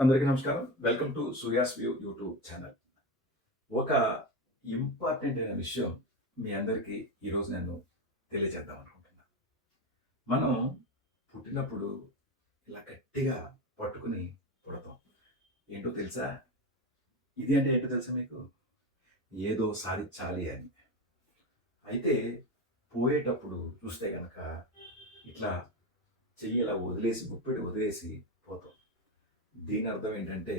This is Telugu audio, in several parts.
అందరికీ నమస్కారం. Welcome to Surya's view YouTube channel. ఒక ఇంపార్టెంట్ అయిన విషయం మీ అందరికీ ఈరోజు నేను తెలియజేద్దాం అనుకుంటున్నా. మనం పుట్టినప్పుడు ఇలా గట్టిగా పట్టుకుని పుడతాం. ఏంటో తెలుసా? ఇది అంటే ఏంటో తెలుసా మీకు? ఏదో సాధించాలి అని. అయితే పోయేటప్పుడు చూస్తే గనక ఇట్లా చెయ్యి ఇలా వదిలేసి, గుప్పెడు వదిలేసి పోతాం. దీని అర్థం ఏంటంటే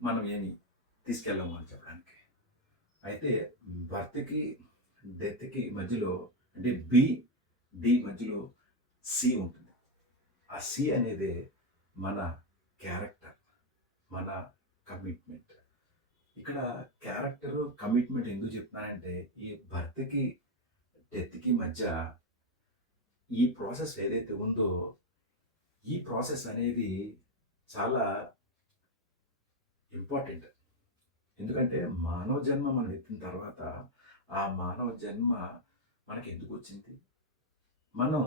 మనం ఏమి తీసుకెళ్ళము అని చెప్పడానికి. అయితే బర్త్‌కి, డెత్‌కి మధ్యలో అంటే బి, డి మధ్యలో సి ఉంటుంది. ఆ సి అనేదే మన క్యారెక్టర్, మన కమిట్మెంట్. ఇక్కడ క్యారెక్టరు, కమిట్మెంట్ ఎందుకు చెప్తున్నానంటే ఈ బర్త్‌కి, డెత్‌కి మధ్య ఈ ప్రాసెస్ ఏదైతే ఉందో, ఈ ప్రాసెస్ అనేది చాలా ఇంపార్టెంట్. ఎందుకంటే మానవ జన్మ మనం ఎత్తిన తర్వాత, ఆ మానవ జన్మ మనకెందుకొచ్చింది? మనం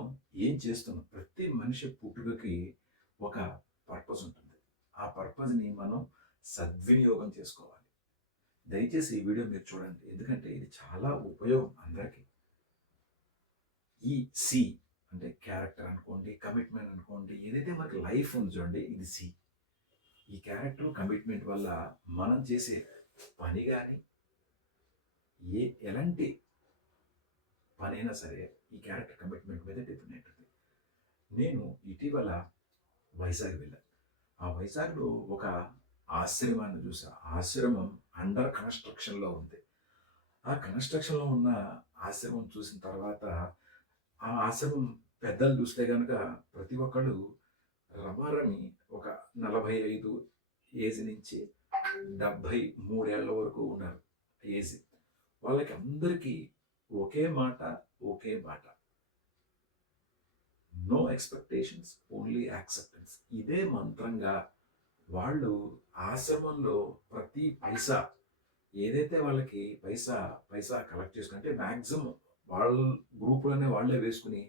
ఏం చేస్తున్నాం? ప్రతి మనిషి పుట్టుకకి ఒక పర్పస్ ఉంటుంది. ఆ పర్పస్‌ని మనం సద్వినియోగం చేసుకోవాలి. దయచేసి ఈ వీడియో మీరు చూడండి. ఎందుకంటే ఇది చాలా ఉపయోగం అందరికీ. ఈ సి అంటే క్యారెక్టర్ అనుకోండి, కమిట్మెంట్ అనుకోండి, ఏదైతే మనకి లైఫ్ ఉంది చూడండి ఇది సి. ఈ క్యారెక్టర్, కమిట్మెంట్ వల్ల మనం చేసే పని గాని, ఎలాంటి పనైనా సరే ఈ క్యారెక్టర్, కమిట్మెంట్ మీద డిపెండ్ అయి ఉంటుంది. నేను ఇటీవల వైజాగ్ వెళ్ళాను. ఆ వైజాగ్‌లో ఒక ఆశ్రమాన్ని చూసా. ఆ ఆశ్రమం అండర్ కన్‌స్ట్రక్షన్‌లో ఉంది. ఆ కన్‌స్ట్రక్షన్‌లో ఉన్న ఆశ్రమం చూసిన తర్వాత, ఆ ఆశ్రమం పెద్దలు చూస్తే గనక ప్రతి ఒక్కళ్ళు రమారమి ఒక 45 ఏజ్ నుంచి 73 ఏళ్ల వరకు ఉన్నారు ఏజ్. వాళ్ళకి అందరికీ ఒకే మాట, ఒకే బాట. No expectations, only acceptance. ఇదే మంత్రంగా వాళ్ళు ఆశ్రమంలో ప్రతి పైసా ఏదైతే వాళ్ళకి పైసా, పైసా కలెక్ట్ చేసుకొని అంటే మాక్సిమం వాళ్ళ గ్రూప్‌లోనే వాళ్ళే వేసుకొని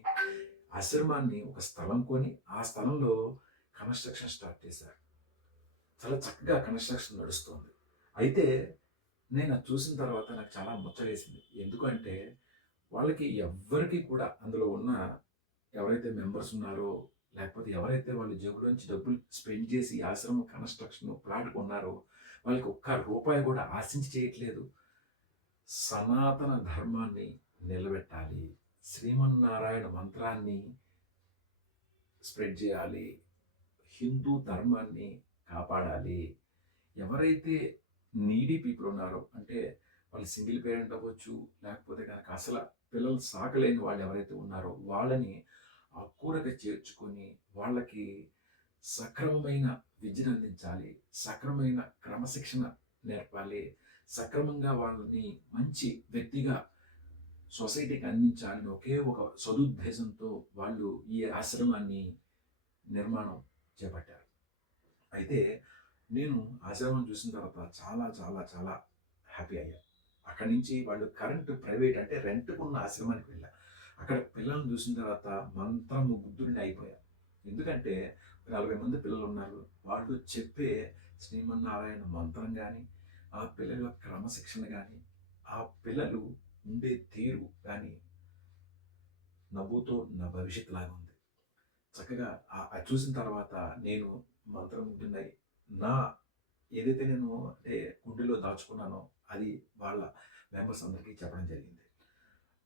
ఆశ్రమాన్ని ఒక స్థలం కొని, ఆ స్థలంలో కన్‌స్ట్రక్షన్ స్టార్ట్ చేశారు. చాలా చక్కగా కన్‌స్ట్రక్షన్ నడుస్తోంది. అయితే నేను అది చూసిన తర్వాత నాకు చాలా ముచ్చటేసింది. ఎందుకంటే వాళ్ళకి ఎవ్వరికీ కూడా అందులో ఉన్న ఎవరైతే మెంబర్స్ ఉన్నారో, లేకపోతే ఎవరైతే వాళ్ళ జేబులోంచి డబ్బులు స్పెండ్ చేసి ఈ ఆశ్రమం కన్‌స్ట్రక్షన్ ప్లాట్ కొన్నారో, వాళ్ళకి ఒక్క రూపాయి కూడా ఆశించి చేయట్లేదు. సనాతన ధర్మాన్ని నిలబెట్టాలి. శ్రీమన్నారాయణ మంత్రాన్ని స్ప్రెడ్ చేయాలి. హిందూ ధర్మాన్ని కాపాడాలి. ఎవరైతే నీడీ పీపుల్ ఉన్నారో అంటే వాళ్ళు సింగిల్ పేరెంట్ అవ్వచ్చు, లేకపోతే గనక అసల పిల్లలు సాకలేని వాళ్ళు ఎవరైతే ఉన్నారో వాళ్ళని అక్కురగా చేర్చుకొని వాళ్ళకి సక్రమమైన విద్యను అందించాలి. సక్రమమైన క్రమశిక్షణ నేర్పాలి. సక్రమంగా వాళ్ళని మంచి వ్యక్తిగా సొసైటీకి అందించాలని ఒకే ఒక సదుద్దేశంతో వాళ్ళు ఈ ఆశ్రమాన్ని నిర్మాణం చేపట్టారు. అయితే నేను ఆశ్రమం చూసిన తర్వాత చాలా చాలా చాలా హ్యాపీ అయ్యా. అక్కడి నుంచి వాళ్ళు కరెంట్ ప్రైవేట్ అంటే రెంట్‌కున్న ఆశ్రమానికి వెళ్ళా. అక్కడ పిల్లల్ని చూసిన తర్వాత మంత్రముగ్ధుడిని అయిపోయా. ఎందుకంటే 40 మంది పిల్లలున్నారు. వాళ్ళు చెప్పే శ్రీమన్నారాయణ మంత్రం గాని, ఆ పిల్లల క్రమశిక్షణ గాని, ఆ పిల్లలు ఉండే తీరు గాని నవ్వుతో నా భవిష్యత్తు లాగా ఉంది. చక్కగా అది చూసిన తర్వాత నేను మంత్రముగ్ధుడినై నా ఏదైతే నేను అంటే గుండెలో దాచుకున్నానో అది వాళ్ళ మెంబర్స్ అందరికీ చెప్పడం జరిగింది.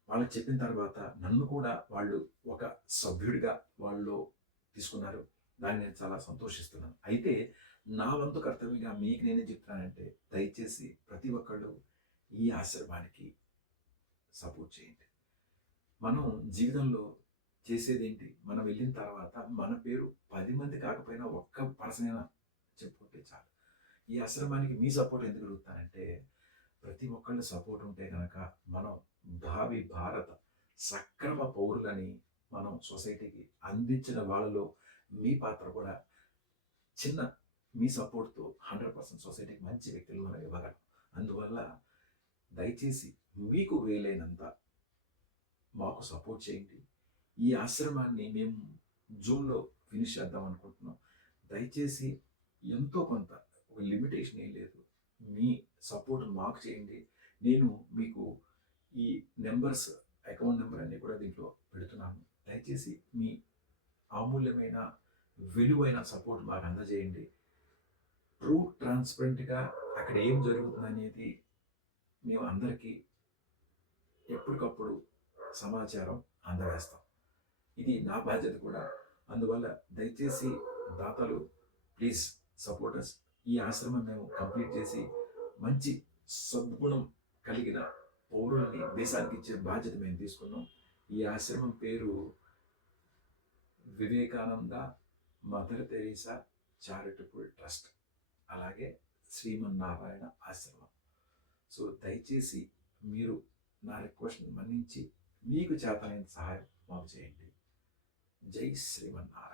వాళ్ళకి చెప్పిన తర్వాత నన్ను కూడా వాళ్ళు ఒక సభ్యుడిగా వాళ్ళు తీసుకున్నారు. దాన్ని నేను చాలా సంతోషిస్తున్నాను. అయితే నా వంతు కర్తవ్యంగా మీకు నేనేం చెప్తున్నానంటే దయచేసి ప్రతి ఒక్కళ్ళు ఈ ఆశ్రమానికి సపోర్ట్ చేయండి. మనం జీవితంలో చేసేదేంటి? మనం వెళ్ళిన తర్వాత మన పేరు 10 మంది కాకపోయినా ఒక్క పర్సన్ అయినా చెప్పుకుంటే చాలు. ఈ ఆశ్రమానికి మీ సపోర్ట్ ఎందుకు అడుగుతానంటే, ప్రతి ఒక్కళ్ళ సపోర్ట్ ఉంటే గనక మనం భావి భారత సక్రమ పౌరులని మనం సొసైటీకి అందించిన వాళ్ళలో మీ పాత్ర కూడా చిన్న మీ సపోర్ట్‌తో 100% సొసైటీకి మంచి వ్యక్తులు మనం ఇవ్వగలం. అందువల్ల దయచేసి మీకు వీలైనంత మాకు సపోర్ట్ చేయండి. ఈ ఆశ్రమాన్ని మేము జూన్‌లో ఫినిష్ చేద్దాం అనుకుంటున్నాం. దయచేసి ఎంతో కొంత ఒక లిమిటేషన్ ఏం లేదు. మీ సపోర్ట్ మాకు చేయండి. నేను మీకు ఈ నెంబర్స్, అకౌంట్ నెంబర్ అన్నీ కూడా దీంట్లో పెడుతున్నాను. దయచేసి మీ అమూల్యమైన, విలువైన సపోర్ట్ మాకు అందజేయండి. ట్రూ ట్రాన్స్పరెంట్‌గా అక్కడ ఏం జరుగుతుందనేది మేము అందరికీ ఎప్పటికప్పుడు సమాచారం అందజేస్తాం. ఇది నా బాధ్యత కూడా. అందువల్ల దయచేసి దాతలు ప్లీజ్ సపోర్ట్ అస్. ఈ ఆశ్రమం మేము కంప్లీట్ చేసి మంచి సద్గుణం కలిగిన పౌరుల్ని దేశానికి ఇచ్చే బాధ్యత మేము తీసుకున్నాం. ఈ ఆశ్రమం పేరు Vivekananda mother Teresa charitable trust, అలాగే శ్రీమన్నారాయణ ఆశ్రమం. సో దయచేసి మీరు నా రిక్వెస్ట్ని మన్నించి మీకు చేతనైన సహాయం మాకు చేయండి. జై శ్రీమన్నారాయణ.